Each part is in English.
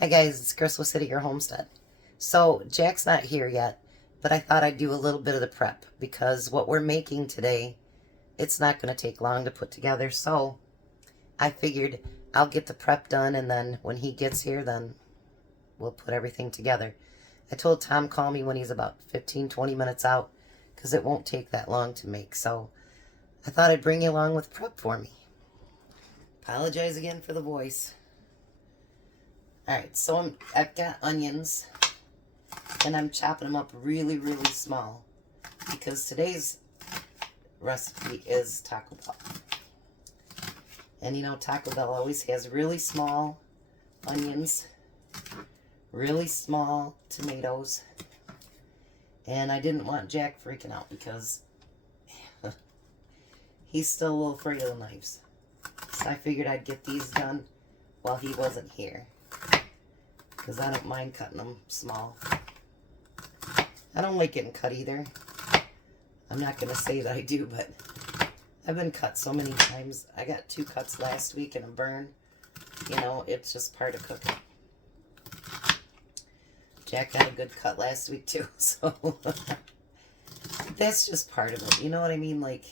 Hi guys, it's Crystal City, your homestead. So Jack's not here yet, but I thought I'd do a little bit of the prep because what we're making today, it's not going to take long to put together. So I figured I'll get the prep done, and then when he gets here, then we'll put everything together. I told Tom call me when he's about 15-20 minutes out because it won't take that long to make. So I thought I'd bring you along with prep for me. Apologize again for the voice. Alright, so I've got onions, and I'm chopping them up really, really small because today's recipe is Taco Bell. And you know, Taco Bell always has really small onions, really small tomatoes, and I didn't want Jack freaking out because he's still a little afraid of the knives. So I figured I'd get these done while he wasn't here, because I don't mind cutting them small. I don't like getting cut either. I'm not going to say that I do, but I've been cut so many times. I got 2 cuts last week and a burn. You know, it's just part of cooking. Jack got a good cut last week too, so that's just part of it. You know what I mean? Like,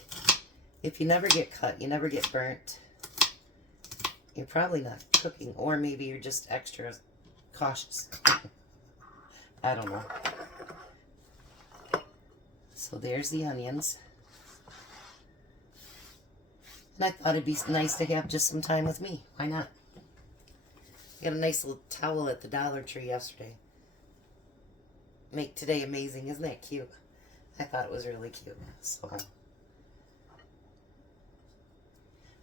if you never get cut, you never get burnt, you're probably not cooking, or maybe you're just extra cautious. I don't know. So there's the onions. And I thought it'd be nice to have just some time with me. Why not? I got a nice little towel at the Dollar Tree yesterday. Make today amazing. Isn't that cute? I thought it was really cute. So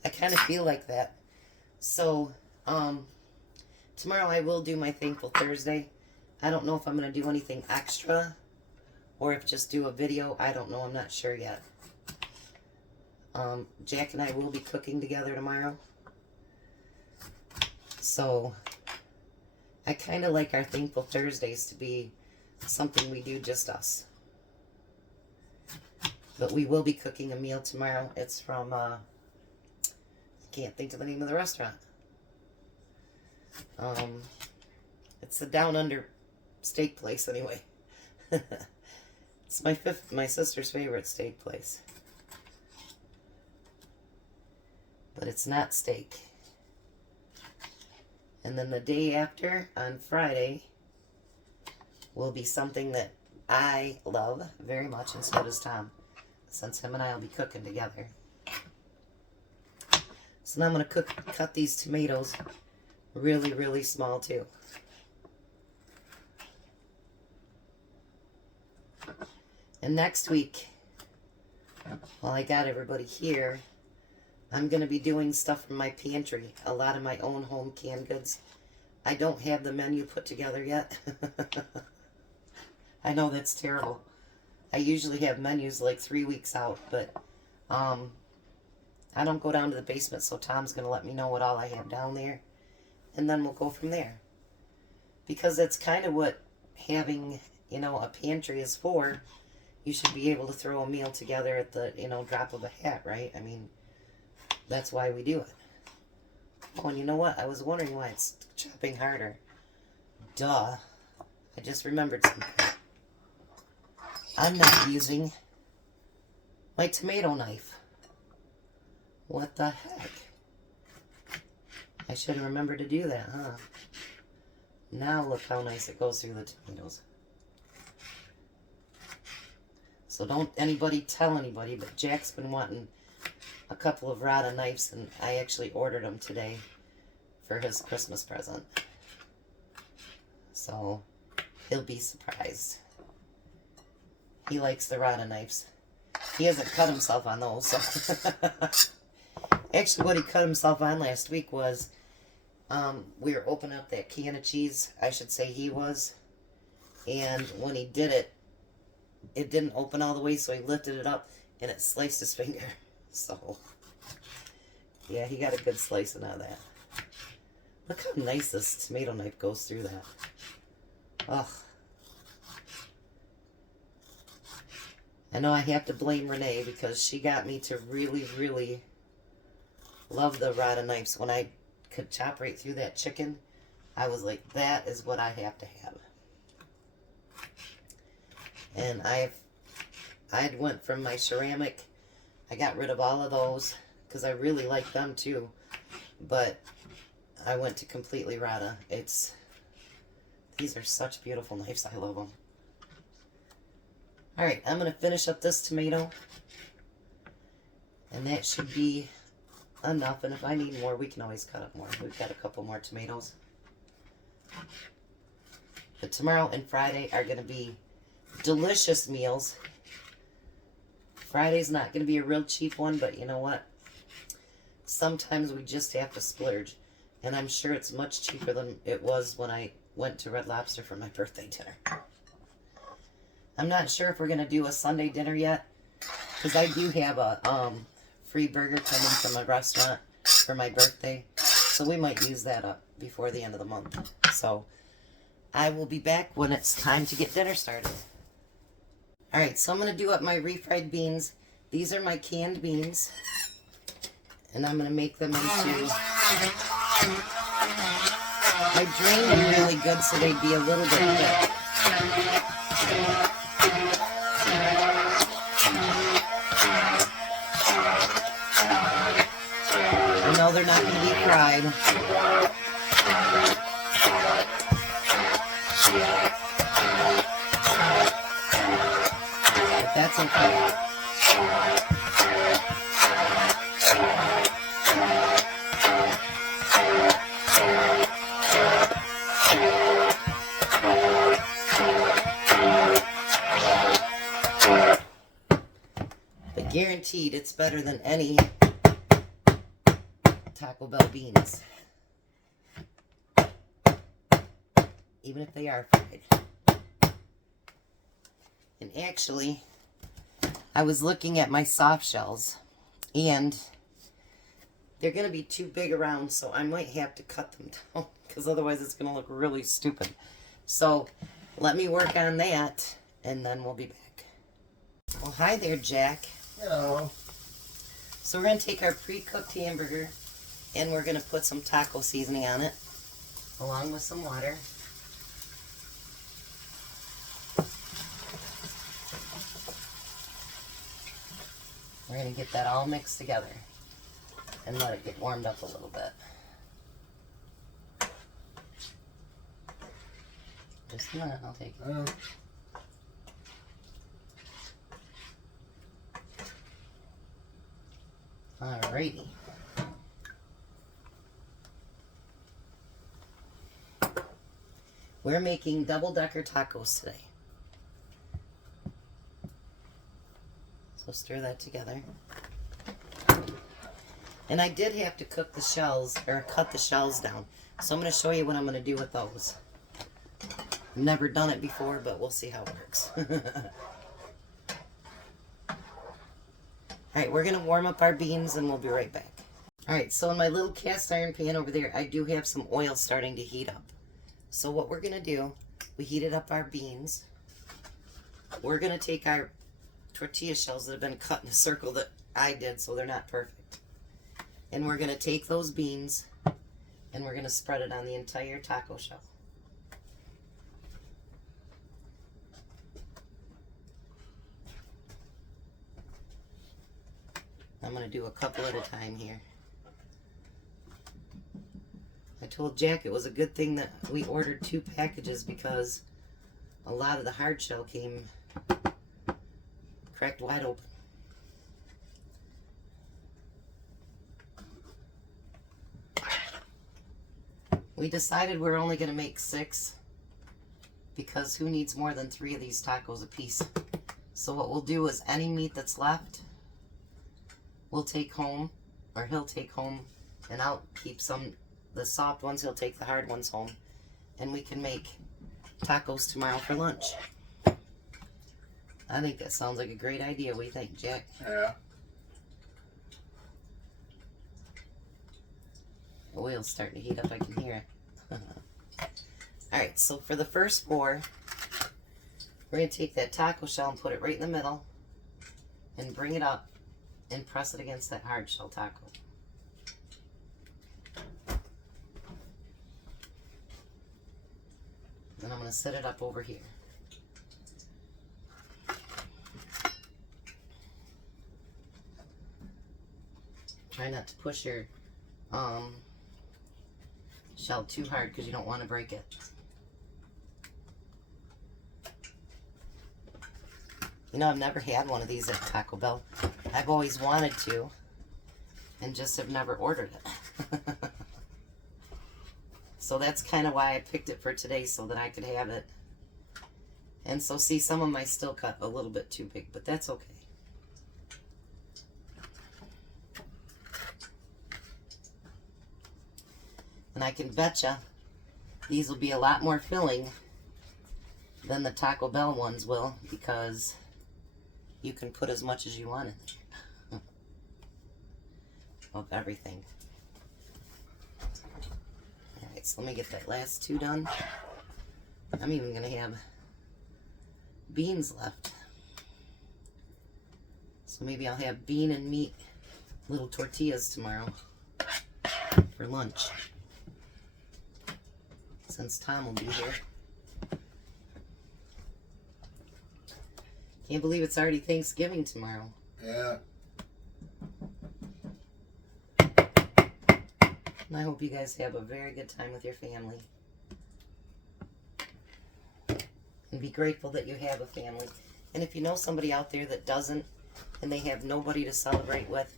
I kind of feel like that. So, tomorrow I will do my Thankful Thursday. I don't know if I'm going to do anything extra or if just do a video. I don't know. I'm not sure yet. Jack and I will be cooking together tomorrow. So, I kind of like our Thankful Thursdays to be something we do just us. But we will be cooking a meal tomorrow. It's from, I can't think of the name of the restaurant. It's the Down Under steak place anyway. It's my sister's favorite steak place. But it's not steak. And then the day after, on Friday, will be something that I love very much, and so does Tom, since him and I will be cooking together. So now I'm going to cut these tomatoes really, really small too. And next week, while I got everybody here, I'm going to be doing stuff from my pantry. A lot of my own home canned goods. I don't have the menu put together yet. I know that's terrible. I usually have menus like 3 weeks out, but I don't go down to the basement, so Tom's going to let me know what all I have down there, and then we'll go from there. Because that's kind of what having, you know, a pantry is for. You should be able to throw a meal together at the, you know, drop of a hat, right? I mean, that's why we do it. Oh, and you know what? I was wondering why it's chopping harder. Duh. I just remembered something. I'm not using my tomato knife. What the heck? I should have remembered to do that, huh? Now look how nice it goes through the tomatoes. So don't anybody tell anybody, but Jack's been wanting a couple of Rada knives, and I actually ordered them today for his Christmas present. So he'll be surprised. He likes the Rada knives. He hasn't cut himself on those, so actually what he cut himself on last week was we were opening up that can of cheese. I should say he was. And when he did it, it didn't open all the way, so he lifted it up and it sliced his finger. So, yeah, he got a good slicing out of that. Look how nice this tomato knife goes through that. Ugh. I know I have to blame Renee because she got me to really, really love the Rada knives. When I could chop right through that chicken, I was like, that is what I have to have. And I'd went from my ceramic, I got rid of all of those because I really like them too. But I went to completely Rata. These are such beautiful knives. I love them. Alright, I'm going to finish up this tomato. And that should be enough. And if I need more, we can always cut up more. We've got a couple more tomatoes. But tomorrow and Friday are going to be delicious meals. Friday's not going to be a real cheap one, but you know what? Sometimes we just have to splurge. And I'm sure it's much cheaper than it was when I went to Red Lobster for my birthday dinner. I'm not sure if we're going to do a Sunday dinner yet, because I do have a free burger coming from a restaurant for my birthday. So we might use that up before the end of the month. So I will be back when it's time to get dinner started. Alright, so I'm going to do up my refried beans. These are my canned beans. And I'm going to make them into... I drain them really good so they'd be a little bit thick. I know they're not going to be fried. But that's okay. But guaranteed it's better than any Taco Bell beans. Even if they are fried. And actually, I was looking at my soft shells, and they're going to be too big around, so I might have to cut them down, because otherwise it's going to look really stupid. So, let me work on that, and then we'll be back. Well, hi there, Jack. Hello. So we're going to take our pre-cooked hamburger, and we're going to put some taco seasoning on it, along with some water. We're going to get that all mixed together and let it get warmed up a little bit. Just a minute, I'll take it. Alrighty. We're making double-decker tacos today. So stir that together. And I did have to cook the shells, or cut the shells down. So I'm going to show you what I'm going to do with those. I've never done it before, but we'll see how it works. Alright, we're going to warm up our beans and we'll be right back. Alright, so in my little cast iron pan over there, I do have some oil starting to heat up. So what we're going to do, we heated up our beans. We're going to take our tortilla shells that have been cut in a circle that I did, so they're not perfect. And we're going to take those beans and we're going to spread it on the entire taco shell. I'm going to do a couple at a time here. I told Jack it was a good thing that we ordered 2 packages because a lot of the hard shell came cracked wide open. We decided we're only going to make 6 because who needs more than 3 of these tacos a piece? So what we'll do is any meat that's left, we'll take home, or he'll take home, and I'll keep some, the soft ones, he'll take the hard ones home, and we can make tacos tomorrow for lunch. I think that sounds like a great idea. What do you think, Jack? Yeah. The oil's starting to heat up, I can hear it. Alright, so for the first 4, we're going to take that taco shell and put it right in the middle, and bring it up, and press it against that hard shell taco. And I'm going to set it up over here. Try not to push your shell too hard because you don't want to break it. You know, I've never had one of these at Taco Bell. I've always wanted to and just have never ordered it. So that's kind of why I picked it for today, so that I could have it. And so see, some of them I still cut a little bit too big, but that's okay. And I can betcha these will be a lot more filling than the Taco Bell ones will, because you can put as much as you want in there of everything. Alright, so let me get that last two done. I'm even going to have beans left. So maybe I'll have bean and meat little tortillas tomorrow for lunch, since Tom will be here. Can't believe it's already Thanksgiving tomorrow. Yeah. And I hope you guys have a very good time with your family. And be grateful that you have a family. And if you know somebody out there that doesn't, and they have nobody to celebrate with,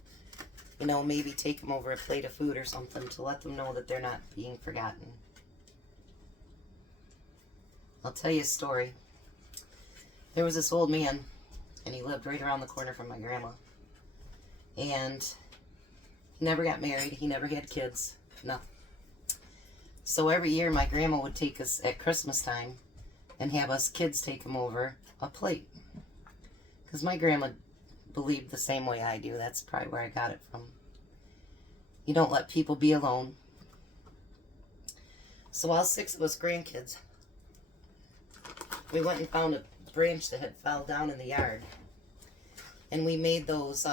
you know, maybe take them over a plate of food or something to let them know that they're not being forgotten. I'll tell you a story. There was this old man, and he lived right around the corner from my grandma. And he never got married. He never had kids. Nothing. So every year my grandma would take us at Christmas time and have us kids take him over a plate. Because my grandma believed the same way I do. That's probably where I got it from. You don't let people be alone. So all 6 of us grandkids, we went and found a branch that had fell down in the yard. And we made those,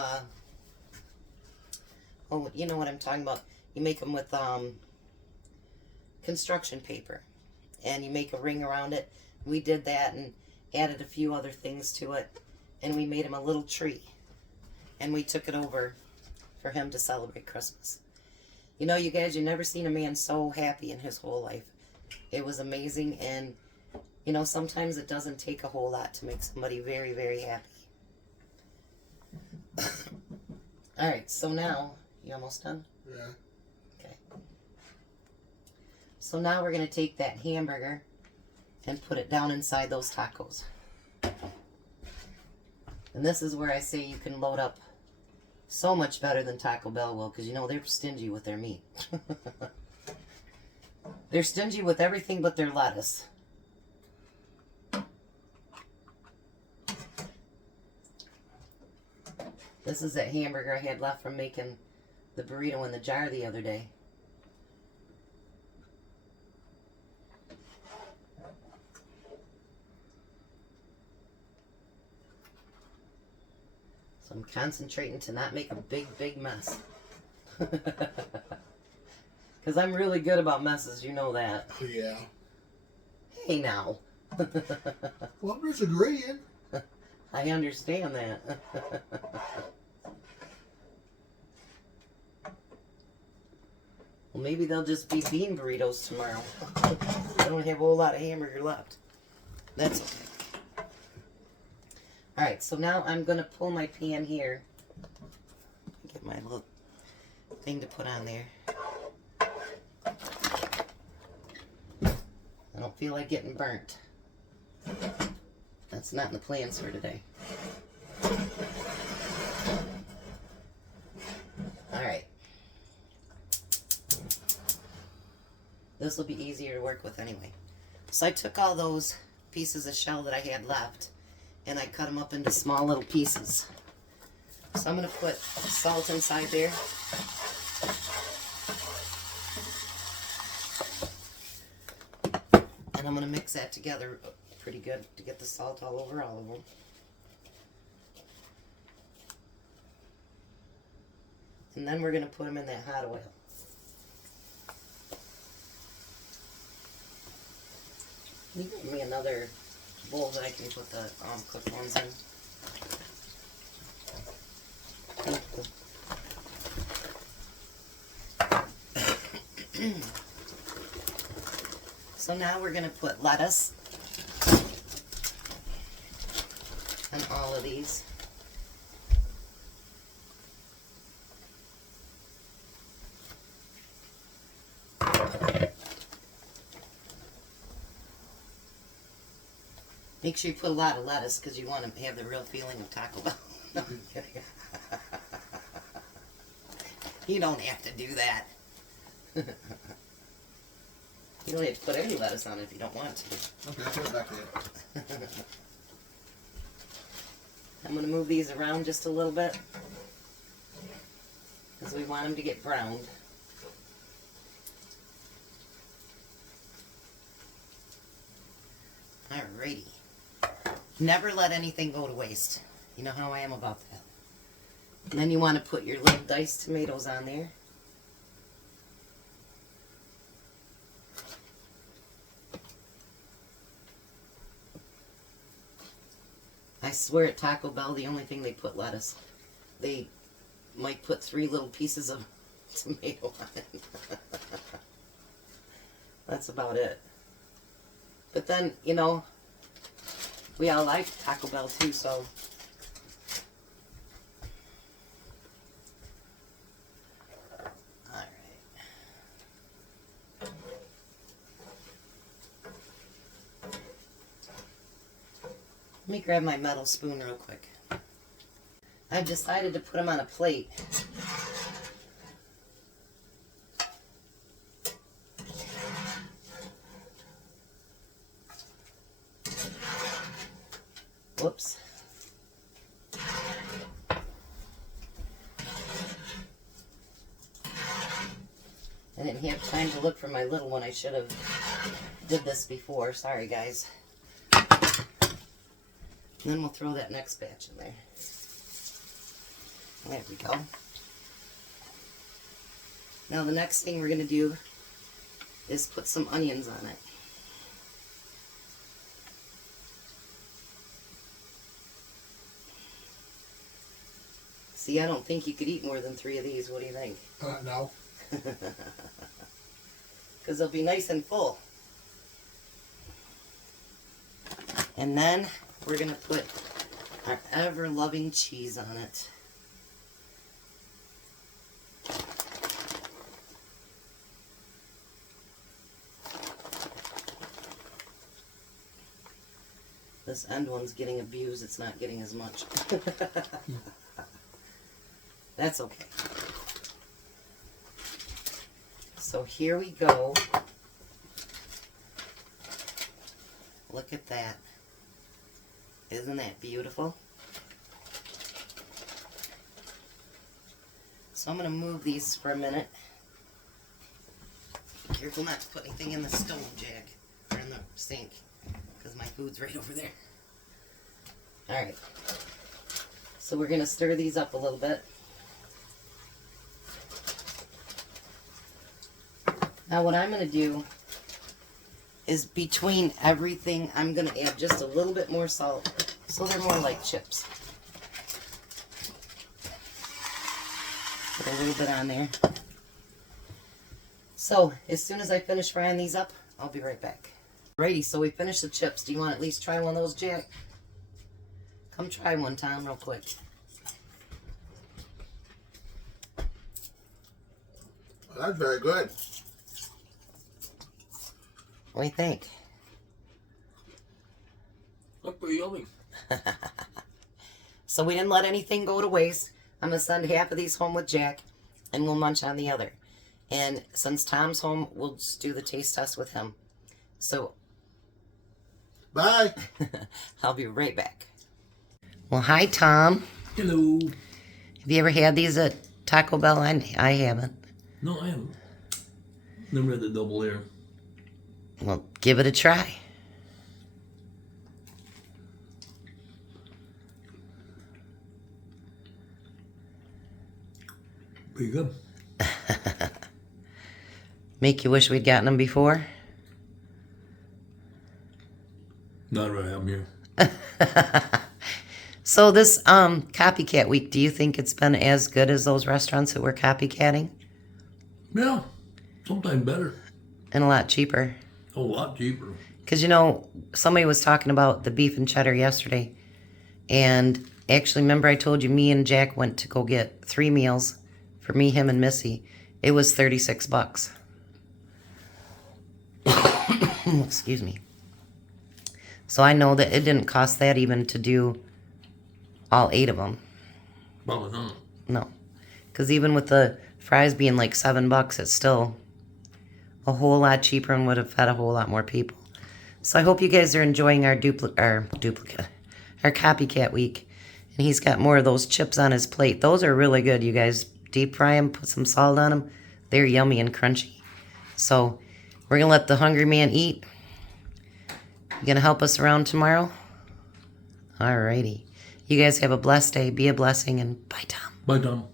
oh, you know what I'm talking about. You make them with construction paper. And you make a ring around it. We did that and added a few other things to it. And we made him a little tree. And we took it over for him to celebrate Christmas. You know, you guys, you've never seen a man so happy in his whole life. It was amazing. And you know, sometimes it doesn't take a whole lot to make somebody very, very happy. Alright, so now, you almost done? Yeah. Okay. So now we're going to take that hamburger and put it down inside those tacos. And this is where I say you can load up so much better than Taco Bell will, because you know they're stingy with their meat. They're stingy with everything but their lettuce. This is that hamburger I had left from making the burrito in the jar the other day. So I'm concentrating to not make a big, big mess. Because I'm really good about messes, you know that. Yeah. Hey now. Well, I'm just agreeing. I understand that. Well, maybe they'll just be bean burritos tomorrow. I don't have a whole lot of hamburger left. That's okay. Alright, so now I'm going to pull my pan here. Get my little thing to put on there. I don't feel like getting burnt. That's not in the plans for today. Alright. This will be easier to work with anyway. So I took all those pieces of shell that I had left and I cut them up into small little pieces. So I'm going to put salt inside there. And I'm going to mix that together pretty good to get the salt all over all of them. And then we're going to put them in that hot oil. Can you give me another bowl that I can put the cooked ones in? Thank you. So now we're going to put lettuce on all of these. Make sure you put a lot of lettuce because you want to have the real feeling of Taco Bell. No, I'm kidding. You don't have to do that. You don't have to put any lettuce on it if you don't want to. Okay, put it back there. I'm going to move these around just a little bit because we want them to get browned. Alrighty. Never let anything go to waste. You know how I am about that. And then you want to put your little diced tomatoes on there. I swear at Taco Bell, the only thing they put lettuce. They might put 3 little pieces of tomato on it. That's about it. But then, you know, we all like Taco Bell too, so. Alright. Let me grab my metal spoon real quick. I've decided to put them on a plate. Whoops. I didn't have time to look for my little one. I should have did this before. Sorry, guys. And then we'll throw that next batch in there. There we go. Now the next thing we're going to do is put some onions on it. See, I don't think you could eat more than 3 of these. What do you think? No. Because they'll be nice and full. And then we're going to put our ever-loving cheese on it. This end one's getting abused. It's not getting as much. That's okay. So here we go. Look at that. Isn't that beautiful? So I'm going to move these for a minute. Be careful not to put anything in the stove, Jack, or in the sink, because my food's right over there. Alright. So we're going to stir these up a little bit. Now what I'm going to do is between everything, I'm going to add just a little bit more salt so they're more like chips. Put a little bit on there. So as soon as I finish frying these up, I'll be right back. Alrighty, so we finished the chips. Do you want to at least try one of those, Jack? Come try one, Tom, real quick. Well, that's very good. What do you think? Look pretty yummy. So we didn't let anything go to waste. I'm going to send half of these home with Jack, and we'll munch on the other. And since Tom's home, we'll just do the taste test with him. So, Bye. I'll be right back. Well, hi, Tom. Hello. Have you ever had these at Taco Bell? I haven't. No, I haven't. Never had the double layer. Well, give it a try. Pretty good. Make you wish we'd gotten them before? Not right. I'm here. So this copycat week, do you think it's been as good as those restaurants that were copycatting? Yeah. Sometimes better. And a lot cheaper? A lot cheaper. Because, you know, somebody was talking about the beef and cheddar yesterday. And actually, remember I told you me and Jack went to go get 3 meals for me, him, and Missy. It was $36. Excuse me. So I know that it didn't cost that even to do all 8 of them. Probably not. No. Because even with the fries being like $7, it's still a whole lot cheaper and would have fed a whole lot more people. So I hope you guys are enjoying our copycat week. And he's got more of those chips on his plate. Those are really good, you guys. Deep fry them, put some salt on them. They're yummy and crunchy. So we're going to let the hungry man eat. You going to help us around tomorrow? Alrighty. You guys have a blessed day. Be a blessing, and bye, Tom. Bye, Tom.